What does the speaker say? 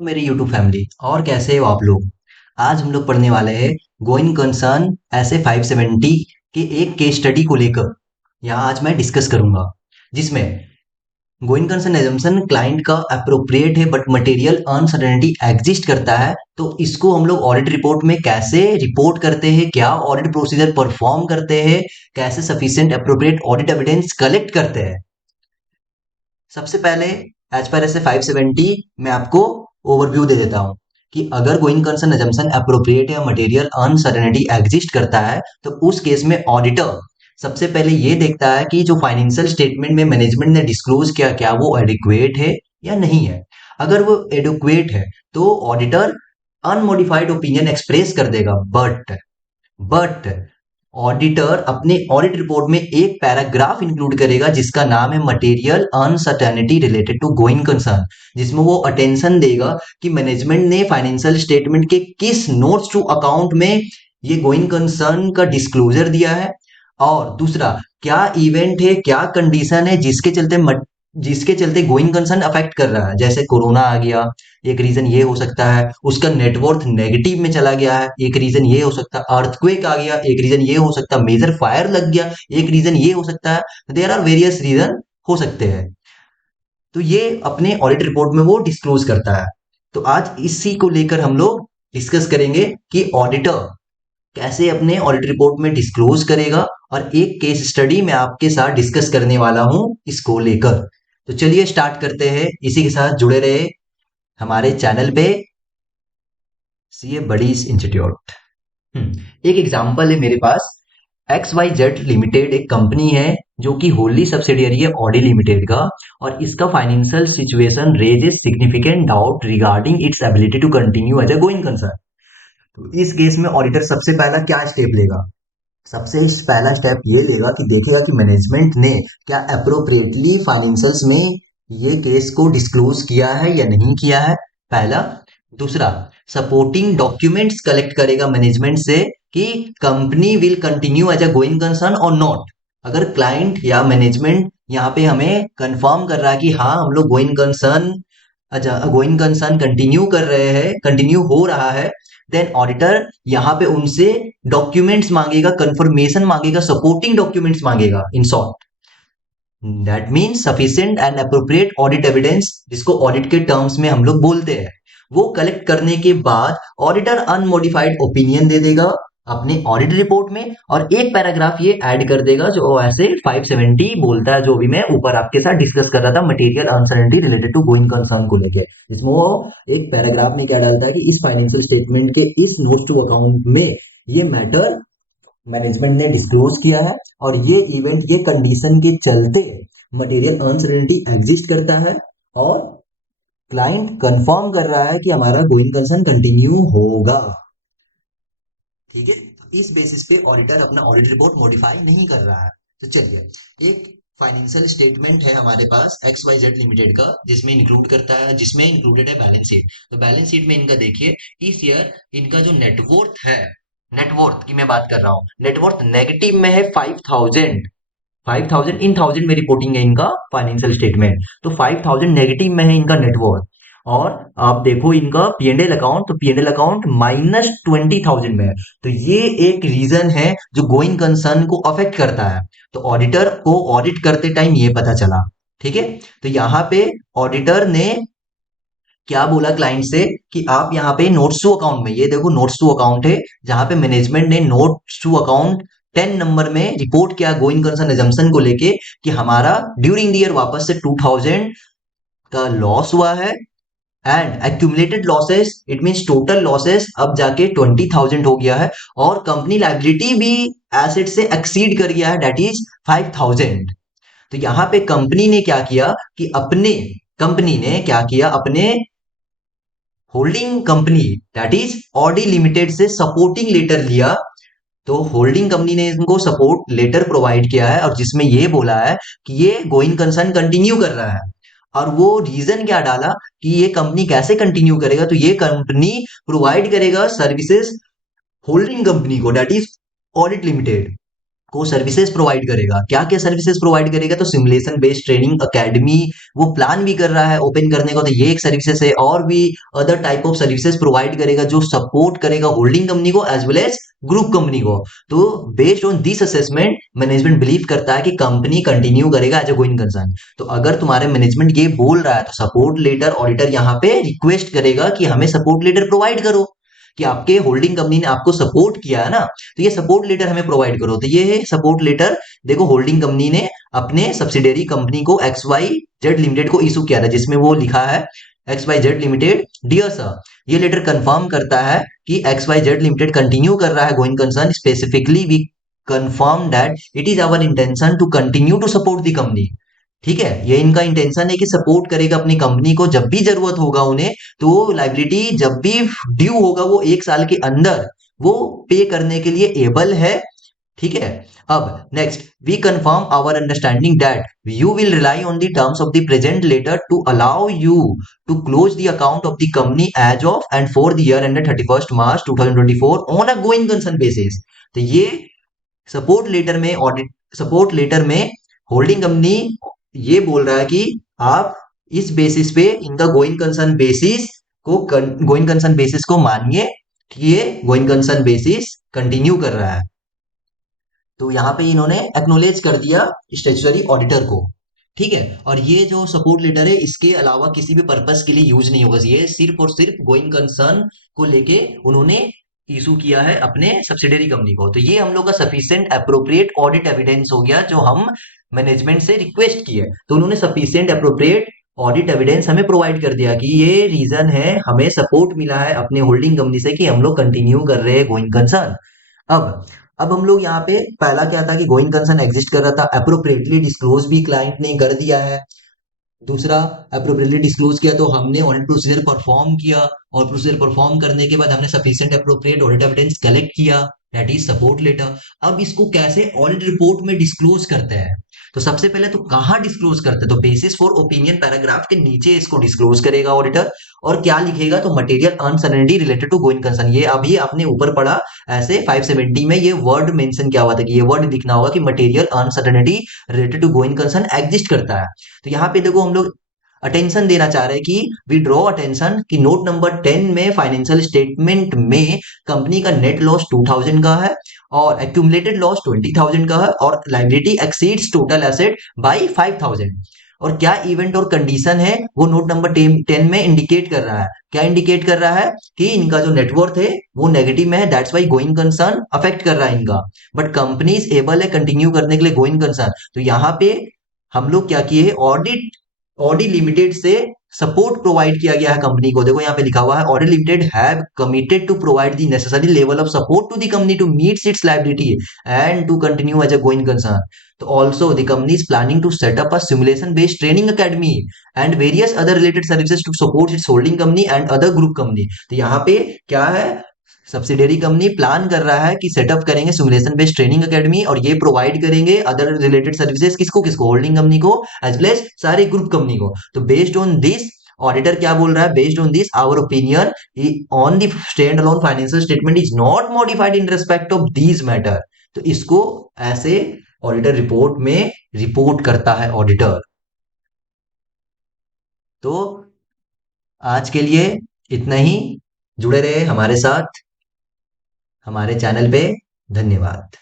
मेरी YouTube family और कैसे हो आप लोग। आज हम लोग पढ़ने वाले हैं गोइंग कंसर्न ऐसे 570 के एक केस स्टडी को लेकर। यहाँ आज मैं डिस्कस करूंगा जिसमें गोइंग कंसर्न एजम्पशन क्लाइंट का अप्रोप्रिएट है बट मटेरियल अनसर्टेनिटी एग्जिस्ट करता है, तो इसको हम लोग ऑडिट रिपोर्ट में कैसे रिपोर्ट करते हैं, क्या ऑडिट प्रोसीजर परफॉर्म करते हैं, कैसे sufficient appropriate audit evidence collect करते हैं। सबसे पहले एज पर ऐसे 570 मैं आपको ओवरव्यू दे देता हूँ कि अगर गोइंग कंसर्न अजम्पशन अप्रोप्रिएट या मटेरियल अनसर्टेनिटी एग्जिस्ट करता है, तो उस केस में ऑडिटर सबसे पहले ये देखता है कि जो फाइनेंशियल स्टेटमेंट में मैनेजमेंट ने डिस्क्लोज किया क्या वो एडिक्वेट है या नहीं है। अगर वो एडिक्वेट है तो ऑडिटर अनमोडिफाइड ओपिनियन एक्सप्रेस कर देगा, बट ऑडिटर अपने ऑडिट रिपोर्ट में एक पैराग्राफ इंक्लूड करेगा जिसका नाम है material uncertainty related to going concern, जिसमें वो अटेंशन देगा कि मैनेजमेंट ने फाइनेंशियल स्टेटमेंट के किस नोट्स टू अकाउंट में ये गोइंग कंसर्न का डिस्क्लोजर दिया है, और दूसरा क्या इवेंट है, क्या कंडीशन है जिसके चलते गोइंग कंसर्न अफेक्ट कर रहा है। जैसे कोरोना आ गया, एक रीजन ये हो सकता है, उसका नेटवर्थ नेगेटिव में चला गया है, एक रीजन ये हो सकता है, अर्थक्वेक आ गया, एक रीजन ये हो सकता है, मेजर फायर लग गया, एक रीजन ये हो सकता है। देयर आर वेरियस रीजन हो सकते हैं, तो ये अपने ऑडिट रिपोर्ट में वो डिस्क्लोज करता है। तो आज इसी को लेकर हम लोग डिस्कस करेंगे कि ऑडिटर कैसे अपने ऑडिट रिपोर्ट में डिस्क्लोज करेगा, और एक केस स्टडी मैं आपके साथ डिस्कस करने वाला हूं इसको लेकर। तो चलिए स्टार्ट करते हैं, इसी के साथ जुड़े रहे हमारे चैनल पे सीए बडीज इंस्टीट्यूट। एक एग्जांपल है मेरे पास। एक्स वाई जेड लिमिटेड एक कंपनी है जो कि होली सब्सिडियरी है ऑडी लिमिटेड का, और इसका financial situation raises significant doubt regarding its ability to continue as a going concern. तो इस केस में ऑडिटर सबसे पहला क्या स्टेप लेगा? सबसे पहला स्टेप ये लेगा कि देखेगा कि मैनेजमेंट ने क्या अप्रोप्रिएटली फाइनेंशियल्स में ये केस को डिस्क्लोज किया है या नहीं किया है, पहला। दूसरा, सपोर्टिंग डॉक्यूमेंट्स कलेक्ट करेगा मैनेजमेंट से कि company will continue as a going concern और नॉट। अगर क्लाइंट या मैनेजमेंट यहाँ पे हमें कंफर्म कर रहा है कि हाँ हम लोग गोइंग कंसर्न, अच्छा गोइंग कंसर्न कंटिन्यू कर रहे हैं, कंटिन्यू हो रहा है, देन ऑडिटर यहाँ पे उनसे डॉक्यूमेंट्स मांगेगा, कंफर्मेशन मांगेगा, सपोर्टिंग डॉक्यूमेंट्स मांगेगा, in short that means sufficient and appropriate audit evidence, जिसको ऑडिट के टर्म्स में हम लोग बोलते हैं। वो कलेक्ट करने के बाद ऑडिटर अनमोडिफाइड ओपिनियन दे देगा अपने ऑडिट रिपोर्ट में, और एक पैराग्राफ ये ऐड कर देगा जो ऐसे 570 बोलता है, जो भी मैं ऊपर आपके साथ डिस्कस कर रहा था material uncertainty related to going concern को लेके। इसमें वो एक पैराग्राफ में क्या डालता है कि इस फाइनेंशियल स्टेटमेंट के इस नोट्स टू अकाउंट में ये मैटर मैनेजमेंट ने डिस्क्लोज किया है, और ये इवेंट ये कंडीशन के चलते मटेरियल अनसर्टेनिटी एग्जिस्ट करता है, और क्लाइंट कंफर्म कर रहा है कि हमारा गोइंग कंसर्न कंटिन्यू होगा। ठीक है, तो इस बेसिस पे ऑडिटर अपना ऑडिट रिपोर्ट मॉडिफाई नहीं कर रहा है। तो चलिए, एक फाइनेंशियल स्टेटमेंट है हमारे पास एक्स वाई जेड लिमिटेड का, जिसमें इंक्लूडेड है बैलेंस शीट। तो बैलेंस शीट में इनका देखिए, इस ईयर इनका जो नेटवर्थ है, नेटवर्थ की मैं बात कर रहा हूँ, नेटवर्थ नेगेटिव में है 5,000। 5,000 इन थाउजेंड में रिपोर्टिंग है इनका फाइनेंशियल स्टेटमेंट, तो 5,000 नेगेटिव में है इनका नेटवर्थ। और आप देखो इनका पीएनएल अकाउंट, तो पीएनएल अकाउंट -20,000 में है। तो ये एक रीजन है जो गोइंग कंसर्न को अफेक्ट करता है। तो ऑडिटर को ऑडिट करते टाइम ये पता चला। ठीक है, तो यहाँ पे ऑडिटर ने क्या बोला क्लाइंट से कि आप यहाँ पे नोट्स टू अकाउंट में, ये देखो नोट्स टू अकाउंट है जहां पे मैनेजमेंट ने नोट्स टू अकाउंट 10 नंबर में रिपोर्ट किया गोइंग कंसर्न एजम्पशन को लेके कि हमारा ड्यूरिंग द ईयर वापस से 2,000 का लॉस हुआ है, and accumulated losses it means total losses अब जाके 20,000 हो गया है, और कंपनी लाइबिलिटी भी एसेट से एक्सीड कर गया है, दैट इज 5,000। तो यहाँ पे कंपनी ने क्या किया, अपने holding company that is Audi limited से सपोर्टिंग लेटर लिया। तो होल्डिंग कंपनी ने इनको सपोर्ट लेटर प्रोवाइड किया है, और जिसमें ये बोला है कि ये गोइंग कंसर्न कंटिन्यू कर रहा है। और वो रीजन क्या डाला कि ये कंपनी कैसे कंटिन्यू करेगा, तो ये कंपनी प्रोवाइड करेगा सर्विसेज होल्डिंग कंपनी को दैट इज ऑडिट लिमिटेड। को सर्विसेज प्रोवाइड करेगा। क्या क्या सर्विसेज प्रोवाइड करेगा? तो सिमुलेशन बेस्ड ट्रेनिंग अकेडमी वो प्लान भी कर रहा है ओपन करने को, तो ये एक सर्विसेज है। और भी other type of services provide करेगा जो सपोर्ट करेगा होल्डिंग कंपनी को as well as group company को। तो based on this assessment management believe करता है कि कंपनी कंटिन्यू करेगा एज अ गोइंग कंसर्न। तो अगर तुम्हारे मैनेजमेंट ये बोल रहा है तो सपोर्ट लेटर ऑडिटर यहाँ पे रिक्वेस्ट करेगा कि हमें सपोर्ट लेटर प्रोवाइड करो, कि आपके होल्डिंग कंपनी ने आपको सपोर्ट किया है ना, तो ये सपोर्ट लेटर हमें प्रोवाइड करो। तो ये है सपोर्ट लेटर। देखो होल्डिंग कंपनी ने अपने सब्सिडियरी कंपनी को एक्स वाई जेड लिमिटेड को इशू किया था, जिसमें वो लिखा है X Y Z limited dear sir. ये लेटर कंफर्म करता है कि X Y Z limited continue कर रहा है going concern. Specifically we confirm that it is our intention to continue to support the company. ठीक है, ये इनका इंटेंशन है कि सपोर्ट करेगा अपनी कंपनी को जब भी जरूरत होगा उन्हें। तो लाइबिलिटी जब भी ड्यू होगा वो 1 साल के अंदर वो पे करने के लिए एबल है। ठीक है। अब next, we confirm our understanding that you will rely on the terms of the present letter to allow you to close the account of the company as of end for the year ended 31 March 2024 on a going concern basis. तो ये support letter में audit support letter में holding company ये बोल रहा है कि आप इस बेसिस पे इनका गोइंग कंसर्न बेसिस को मानिए कि ये गोइंग कंसर्न बेसिस कंटिन्यू कर रहा है। तो यहाँ पे इन्होंने एक्नोलेज कर दिया स्टेचुटरी ऑडिटर को। ठीक है, और ये जो सपोर्ट लेटर है इसके अलावा किसी भी पर्पस के लिए यूज नहीं होगा, ये सिर्फ और सिर्फ गोइंग कंसर्न को लेके उन्होंने इशू किया है अपने सब्सिडरी कंपनी को। तो ये हम लोग का सफिशिएंट अप्रोप्रिएट ऑडिट एविडेंस हो गया जो हम मैनेजमेंट से रिक्वेस्ट की है। तो उन्होंने सफिशिएंट अप्रोप्रिएट ऑडिट एविडेंस हमें प्रोवाइड कर दिया कि ये रीजन है, हमें सपोर्ट मिला है अपने होल्डिंग कंपनी से कि हम लोग कंटिन्यू कर रहे हैं गोइंग कंसर्न। अब अब हम लोग यहाँ पे पहला क्या था कि गोइंग कंसर्न एग्जिस्ट कर रहा था, अप्रोप्रिएटली डिस्क्लोज भी क्लाइंट ने कर दिया है। दूसरा, अप्रोप्रिएटली डिस्क्लोज किया तो हमने ऑडिट प्रोसीजर परफॉर्म किया, और प्रोसीजर परफॉर्म करने के बाद हमने sufficient appropriate audit evidence collect किया, दैट इज सपोर्ट लेटर। अब इसको कैसे ऑडिट रिपोर्ट में डिस्क्लोज करते हैं? तो सबसे पहले तो कहाँ डिस्क्लोज करते हैं? तो बेसिस फॉर ओपिनियन पैराग्राफ के नीचे इसको डिस्क्लोज करेगा ऑडिटर। और क्या लिखेगा? तो material uncertainty related to going concern. ये अभी आपने ऊपर पढ़ा ऐसे 570 में ये वर्ड मेंशन किया हुआ था कि ये वर्ड दिखना होगा कि material uncertainty related to going concern exist करता है। तो यहाँ पे देखो हम लोग अटेंशन देना चाह रहे हैं कि वी ड्रॉ अटेंशन कि नोट नंबर 10 में फाइनेंशियल स्टेटमेंट में कंपनी का नेट लॉस 2000 का है और एक्यूमुलेटेड लॉस 20,000 का है और liability exceeds total asset by 5,000। और क्या इवेंट और कंडीशन है वो नोट नंबर 10 में इंडिकेट कर रहा है? क्या इंडिकेट कर रहा है? कि इनका जो नेटवर्थ है वो नेगेटिव में है, that's why going concern affect कर रहा है इनका। बट कंपनी इज एबल है कंटिन्यू करने के लिए गोइंग कंसर्न। तो यहाँ पे हम लोग क्या किए हैं? ऑडी लिमिटेड से सपोर्ट प्रोवाइड किया गया है कंपनी को। देखो यहाँ पे लिखा हुआ है Audi limited have committed to provide the necessary level of support to the company to meet its liability and to continue as a going concern. तो also the company is planning to set up a simulation based training academy and various other related services to support its holding company and other group company. तो यहाँ पे क्या है? Subsidiary company plan कर रहा है कि सेटअप करेंगे सिमुलेशन बेस्ड ट्रेनिंग एकेडमी और ये प्रोवाइड करेंगे अदर रिलेटेड सर्विसेज किसको किसको? होल्डिंग कंपनी को एज वेल एज सारे ग्रुप कंपनी को। तो बेस्ड ऑन दिस ऑडिटर क्या बोल रहा है? Based on this our opinion on the standalone financial statement is not modified in respect of these matter. तो इसको ऐसे ऑडिटर रिपोर्ट में रिपोर्ट करता है ऑडिटर। तो आज के लिए इतना ही। जुड़े रहे हमारे साथ हमारे चैनल पे। धन्यवाद।